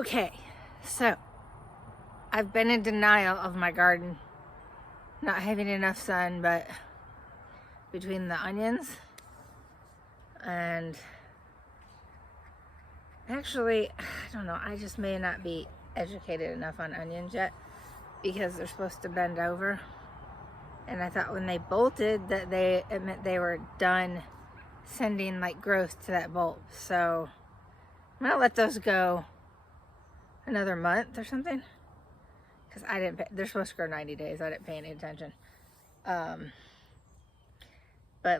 Okay, so I've been in denial of my garden not having enough sun, but between the onions and actually, I don't know, I just may not be educated enough on onions yet because they're supposed to bend over. And I thought when they bolted that it meant they were done sending like growth to that bulb. So I'm gonna let those go another month or something, because I didn't pay, they're supposed to grow 90 days. I didn't pay any attention. But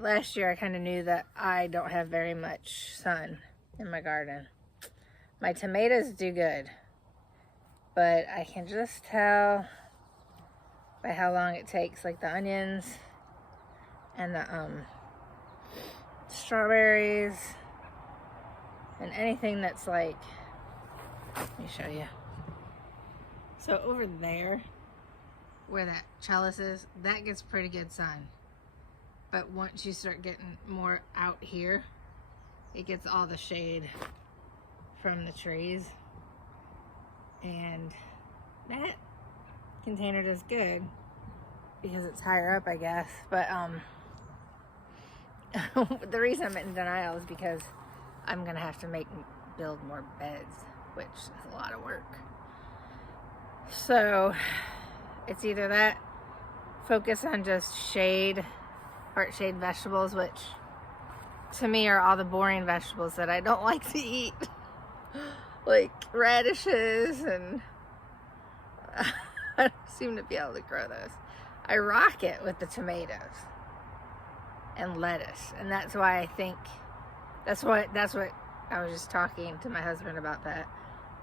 last year I kind of knew that I don't have very much sun in my garden. My tomatoes do good, but I can just tell by how long it takes, like the onions and the strawberries and anything that's like, let me show you. So over there, where that trellis is, that gets pretty good sun. But once you start getting more out here, it gets all the shade from the trees. And that container does good because it's higher up, I guess. But the reason I'm in denial is because I'm gonna have to build more beds, which is a lot of work. So it's either that, focus on just shade, part shade vegetables, which to me are all the boring vegetables that I don't like to eat, like radishes, and I don't seem to be able to grow those. I rock it with the tomatoes and lettuce, and that's why I think that's what I was just talking to my husband about that.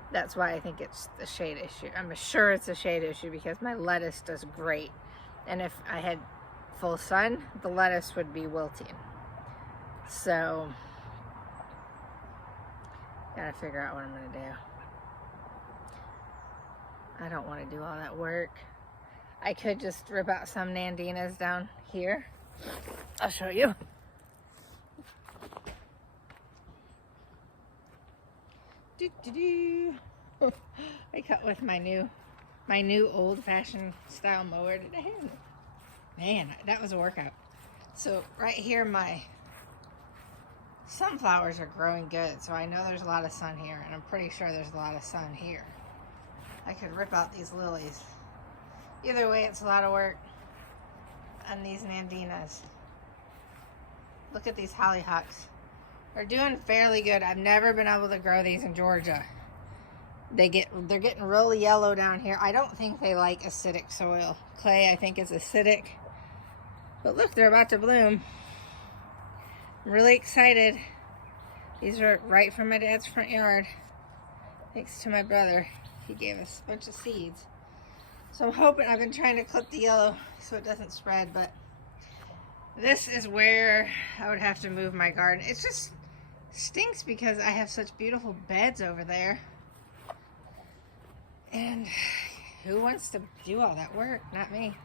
That's why I think it's the shade issue. I'm sure it's a shade issue because my lettuce does great. And if I had full sun, the lettuce would be wilting. So, gotta figure out what I'm gonna do. I don't want to do all that work. I could just rip out some Nandinas down here. I'll show you. I cut with my new old-fashioned style mower today. Man, that was a workout. So right here, my sunflowers are growing good, so I know there's a lot of sun here, and I'm pretty sure there's a lot of sun here. I could rip out these lilies. Either way, it's a lot of work on these Nandinas. Look at these hollyhocks. They're doing fairly good. I've never been able to grow these in Georgia. They're getting really yellow down here. I don't think they like acidic soil. Clay, I think, is acidic. But look, they're about to bloom. I'm really excited. These are right from my dad's front yard. Thanks to my brother. He gave us a bunch of seeds. So I'm hoping, I've been trying to clip the yellow so it doesn't spread, but this is where I would have to move my garden. It just stinks because I have such beautiful beds over there. And who wants to do all that work? Not me.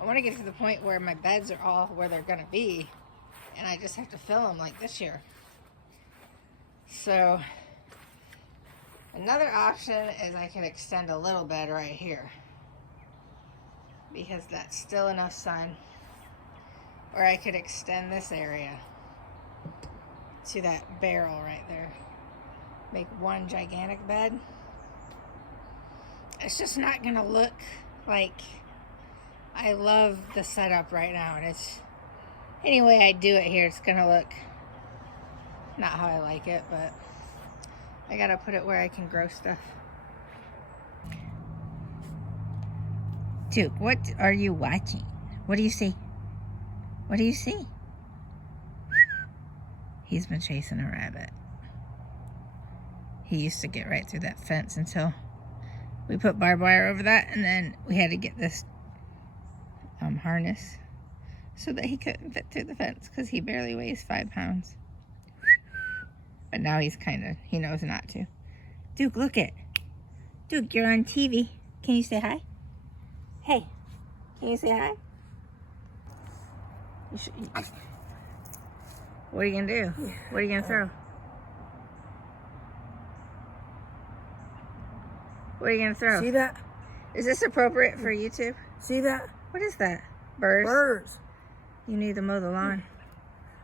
I want to get to the point where my beds are all where they're going to be, and I just have to fill them like this year. So another option is I could extend a little bed right here because that's still enough sun. Or I could extend this area to that barrel right there. Make one gigantic bed. It's just not gonna look like I love the setup right now, and it's any way I do it here, it's gonna look not how I like it, but I gotta put it where I can grow stuff. Duke, what are you watching? What do you see? What do you see? He's been chasing a rabbit. He used to get right through that fence until we put barbed wire over that, and then we had to get this harness so that he couldn't fit through the fence because he barely weighs 5 pounds. But now he knows not to. Duke, look it. Duke, you're on TV. Can you say hi? Hey, can you say hi? What are you gonna do? What are you gonna throw? What are you gonna throw? See that? Is this appropriate for YouTube? See that? What is that? Birds? Birds. You need to mow the lawn.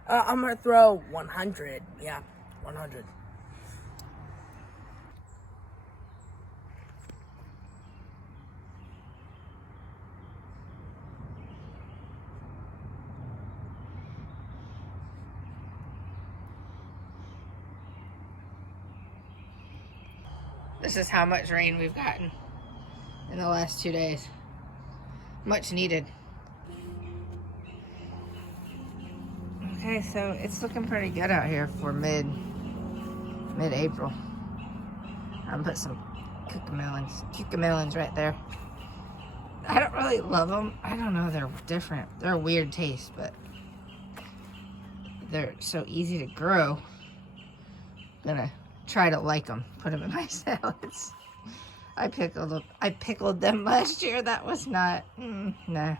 I'm gonna throw 100. Yeah, 100. This is how much rain we've gotten in the last 2 days. Much needed. Okay, so it's looking pretty good out here for mid-April. I'm put some cucamelons right there. I don't really love them. I don't know, they're different. They're a weird taste, but they're so easy to grow. Gonna try to like them. Put them in my salads. I pickled them last year. That was not, nah.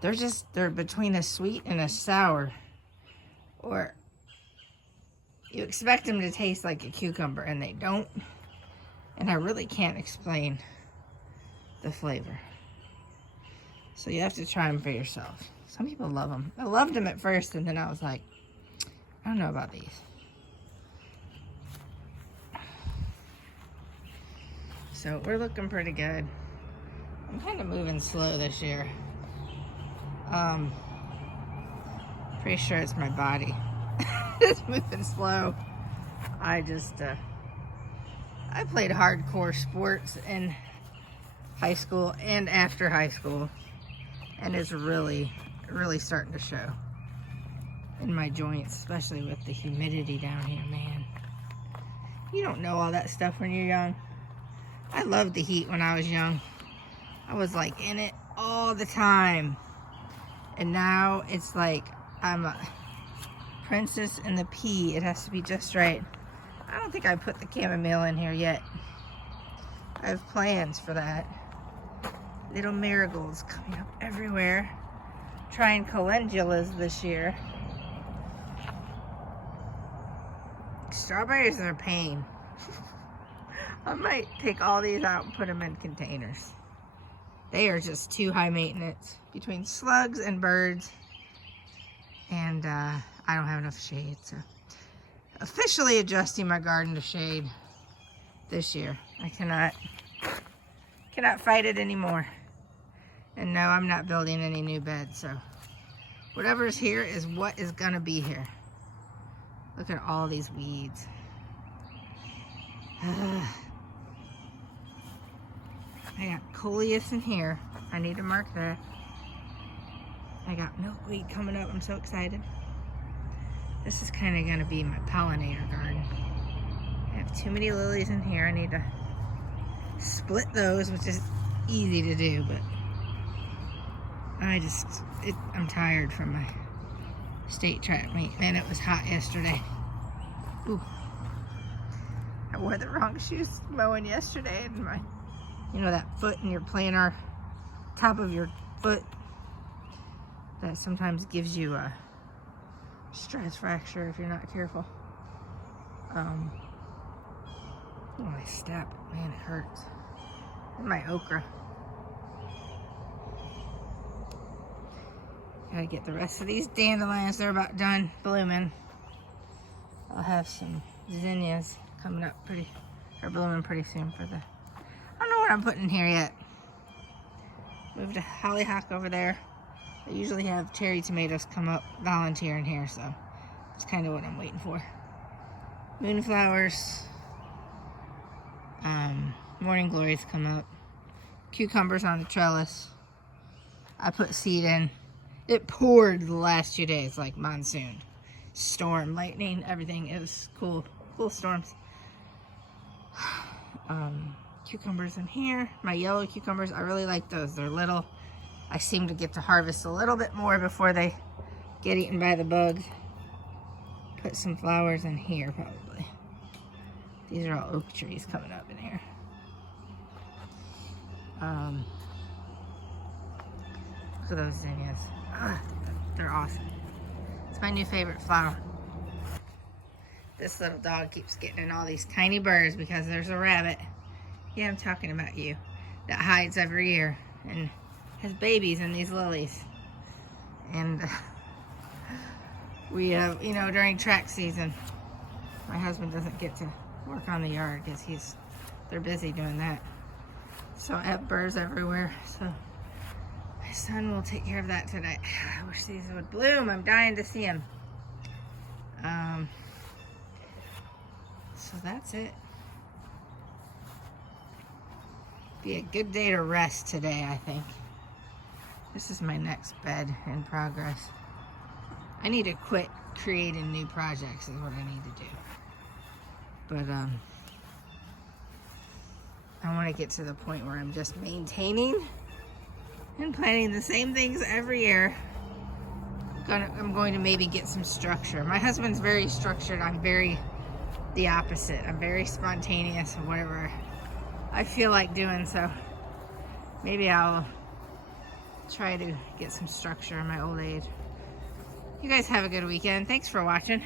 They're between a sweet and a sour. Or you expect them to taste like a cucumber and they don't. And I really can't explain the flavor. So you have to try them for yourself. Some people love them. I loved them at first and then I was like, I don't know about these. So we're looking pretty good. I'm kind of moving slow this year. Pretty sure it's my body. It's moving slow. I played hardcore sports in high school and after high school. And it's really, really starting to show in my joints, especially with the humidity down here, man. You don't know all that stuff when you're young. I loved the heat when I was young. I was like in it all the time. And now it's like I'm a princess in the pea. It has to be just right. I don't think I put the chamomile in here yet. I have plans for that. Little marigolds coming up everywhere. Trying calendulas this year. Strawberries are a pain. I might take all these out and put them in containers. They are just too high maintenance between slugs and birds. And I don't have enough shade, so officially adjusting my garden to shade this year. I cannot fight it anymore. And no, I'm not building any new beds, so whatever's here is what is gonna be here. Look at all these weeds. I got coleus in here. I need to mark that. I got milkweed coming up. I'm so excited. This is kind of going to be my pollinator garden. I have too many lilies in here. I need to split those, which is easy to do, but I'm tired from my state track meet. Man, it was hot yesterday. Ooh. I wore the wrong shoes mowing yesterday, and my, you know, that foot in your plantar, top of your foot, that sometimes gives you a stress fracture if you're not careful. Oh, my step, man, it hurts. And my okra. Gotta get the rest of these dandelions. They're about done blooming. I'll have some zinnias coming up blooming pretty soon for the, I don't know what I'm putting here yet. Moved a hollyhock over there. I usually have cherry tomatoes come up volunteering here, so that's kind of what I'm waiting for. Moonflowers. Morning glories come up. Cucumbers on the trellis. I put seed in. It poured the last 2 days like monsoon. Storm, lightning, everything. It was cool. Cool storms. Cucumbers in here. My yellow cucumbers, I really like those. They're little. I seem to get to harvest a little bit more before they get eaten by the bugs. Put some flowers in here probably. These are all oak trees coming up in here. Look at those zinnias. They're awesome. It's my new favorite flower. This little dog keeps getting in all these tiny burrs because there's a rabbit Yeah, I'm talking about you. That hides every year and has babies in these lilies. And we, you know, during track season, my husband doesn't get to work on the yard because they're busy doing that. So I have burrs everywhere. So my son will take care of that today. I wish these would bloom. I'm dying to see them. So that's it. Be a good day to rest today, I think. This is my next bed in progress. I need to quit creating new projects is what I need to do. But I want to get to the point where I'm just maintaining and planting the same things every year. I'm going to maybe get some structure. My husband's very structured. I'm very the opposite. I'm very spontaneous and whatever I feel like doing. So maybe I'll try to get some structure in my old age. You guys have a good weekend. Thanks for watching.